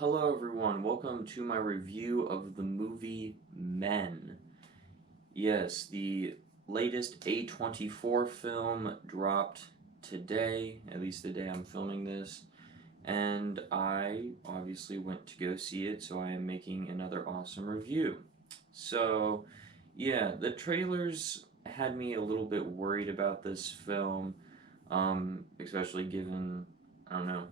Hello everyone. Welcome to my review of the movie Men. Yes, the latest A24 film dropped today, at least the day I'm filming this, and I obviously went to go see it, so I am making another awesome review. So, yeah, the trailers had me a little bit worried about this film, especially given, I don't know,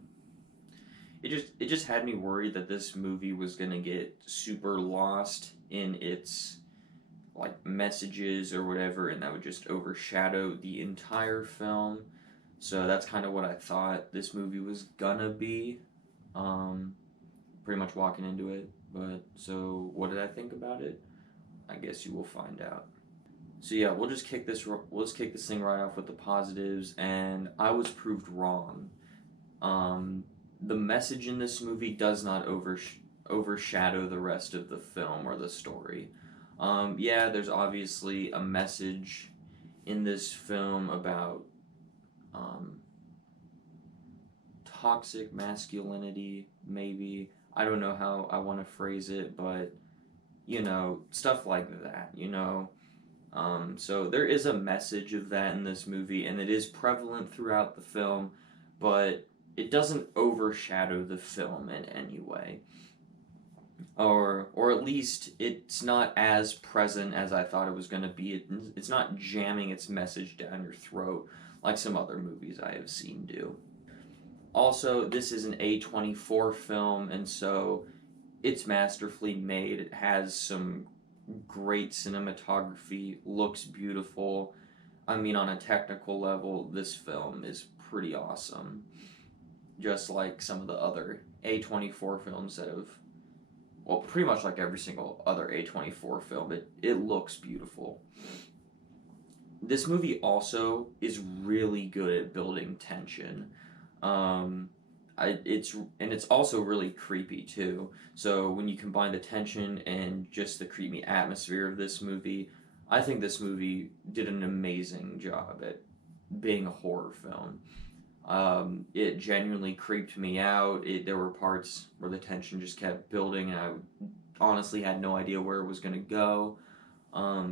it just had me worried that this movie was gonna get super lost in its like messages or whatever, and that would just overshadow the entire film. So that's kind of what I thought this movie was gonna be. Um, Pretty much walking into it. But so, what did I think about it? I guess you will find out. So yeah, let's kick this thing right off with the positives, and I was proved wrong. Um, the message in this movie does not overshadow the rest of the film or the story. Yeah, there's obviously a message in this film about um, toxic masculinity, maybe. I don't know how I want to phrase it, but stuff like that. So there is a message of that in this movie, and it is prevalent throughout the film, but it doesn't overshadow the film in any way. Or at least it's not as present as I thought it was going to be. It's not jamming its message down your throat like some other movies I have seen do. Also, this is an A24 film, and so it's masterfully made. It has some great cinematography, looks beautiful. I mean, on a technical level, this film is pretty awesome. Just like some of the other A24 films that have, well, pretty much like every single other A24 film, it looks beautiful. This movie also is really good at building tension. Um, it's also really creepy too. So when you combine the tension and just the creepy atmosphere of this movie, I think this movie did an amazing job at being a horror film. It genuinely creeped me out. There were parts where the tension just kept building, and I honestly had no idea where it was gonna go.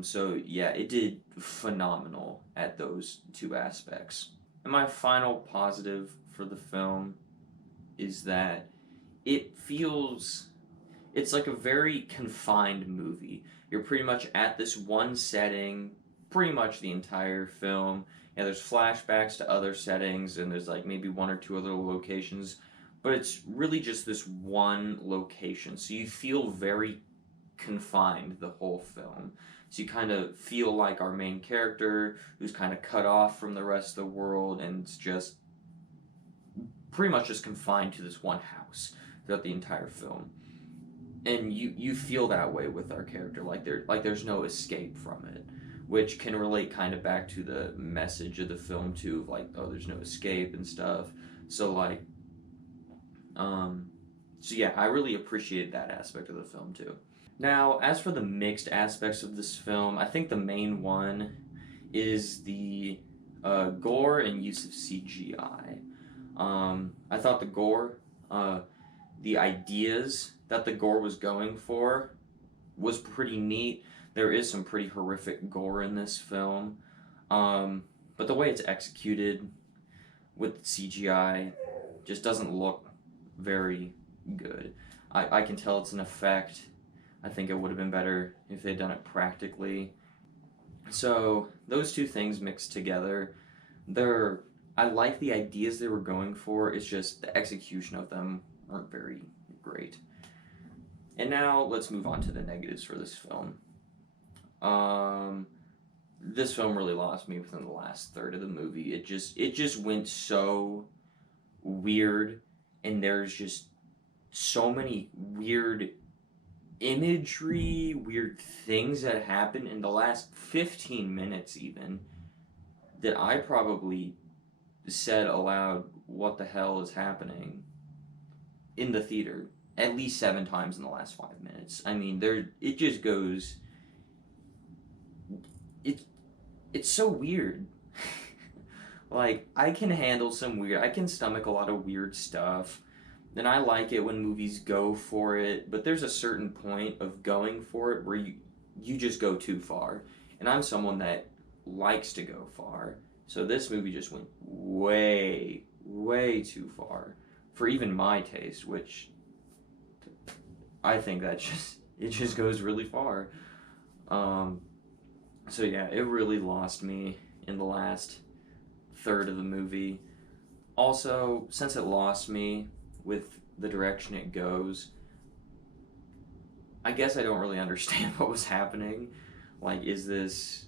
So yeah, it did phenomenal at those two aspects. And my final positive for the film is that it feels it's like a very confined movie. You're pretty much at this one setting pretty much the entire film. Yeah, there's flashbacks to other settings and there's like maybe one or two other locations, but it's really just this one location. So you feel very confined the whole film. So you kind of feel like our main character who's kind of cut off from the rest of the world and it's just pretty much just confined to this one house throughout the entire film. And you feel that way with our character, there's no escape from it, which can relate kind of back to the message of the film too, of like, oh, there's no escape and stuff. So like, so yeah, I really appreciated that aspect of the film too. Now, as for the mixed aspects of this film, I think the main one is the gore and use of CGI. I thought the ideas that the gore was going for was pretty neat. There is some pretty horrific gore in this film, but the way it's executed with CGI just doesn't look very good. I can tell it's an effect. I think it would have been better if they'd done it practically. So those two things mixed together, they're I like the ideas they were going for. It's just the execution of them weren't very great. And now let's move on to the negatives for this film. Um, this film really lost me within the last third of the movie. It just went so weird, and there's just so many weird imagery, weird things that happen in the last 15 minutes even that I probably said aloud, "What the hell is happening?" in the theater at least 7 times in the last 5 minutes. I mean, it just goes. It it's so weird. Like I can handle some weird. I can stomach a lot of weird stuff, and I like it when movies go for it, but there's a certain point of going for it where you just go too far. And I'm someone that likes to go far. So this movie just went way, way too far for even my taste, which I think that just it just goes really far. Um, so yeah, it really lost me in the last third of the movie. Also, since it lost me with the direction it goes, I guess I don't really understand what was happening. Like, is this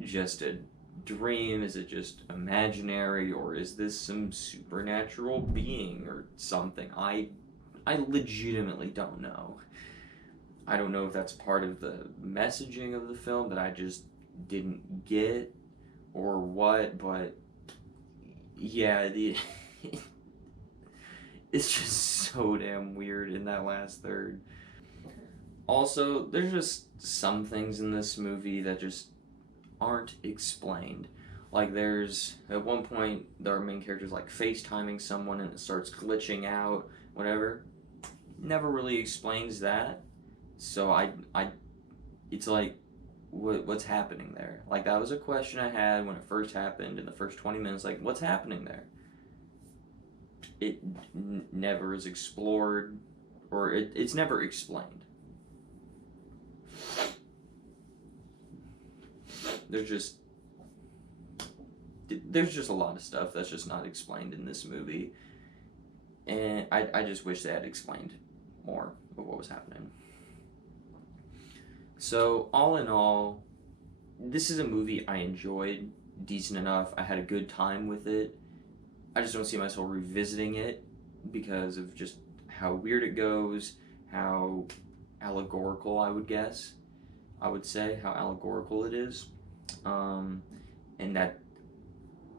just a dream? Is it just imaginary? Or is this some supernatural being or something? I legitimately don't know. I don't know if that's part of the messaging of the film that I just didn't get or what, but yeah, it's just so damn weird in that last third. Also, there's just some things in this movie that just aren't explained. Like, there's at one point, our main character's like FaceTiming someone and it starts glitching out, whatever. Never really explains that. So it's like, what's happening there? Like, that was a question I had when it first happened in the first 20 minutes. Like, what's happening there? It never is explored, or it's never explained. There's just there's just a lot of stuff that's just not explained in this movie, and I just wish they had explained more of what was happening. So all in all, this is a movie I enjoyed decent enough. I had a good time with it. I just don't see myself revisiting it because of just how weird it goes, how allegorical I would say how allegorical it is, and that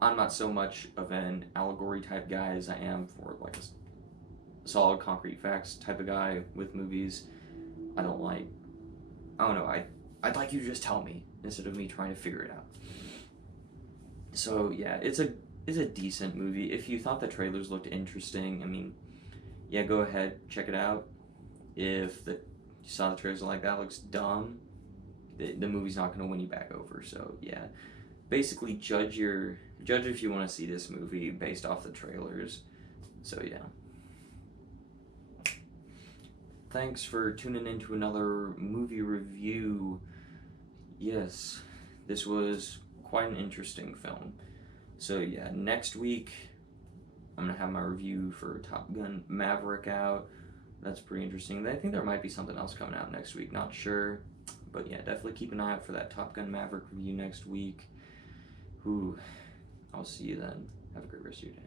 I'm not so much of an allegory type guy as I am for like a solid concrete facts type of guy with movies. I don't like. I don't know. I'd like you to just tell me instead of me trying to figure it out. So yeah, it's a decent movie. If you thought the trailers looked interesting, I mean, yeah, go ahead check it out. If you saw the trailers like that looks dumb, the movie's not going to win you back over. So yeah, basically judge if you want to see this movie based off the trailers. So yeah, thanks for tuning in to another movie review. Yes, this was quite an interesting film. So yeah, next week I'm gonna have my review for Top Gun Maverick out. That's pretty interesting. I think there might be something else coming out next week, not sure. But yeah, definitely keep an eye out for that Top Gun Maverick review next week. Ooh, I'll see you then. Have a great rest of your day.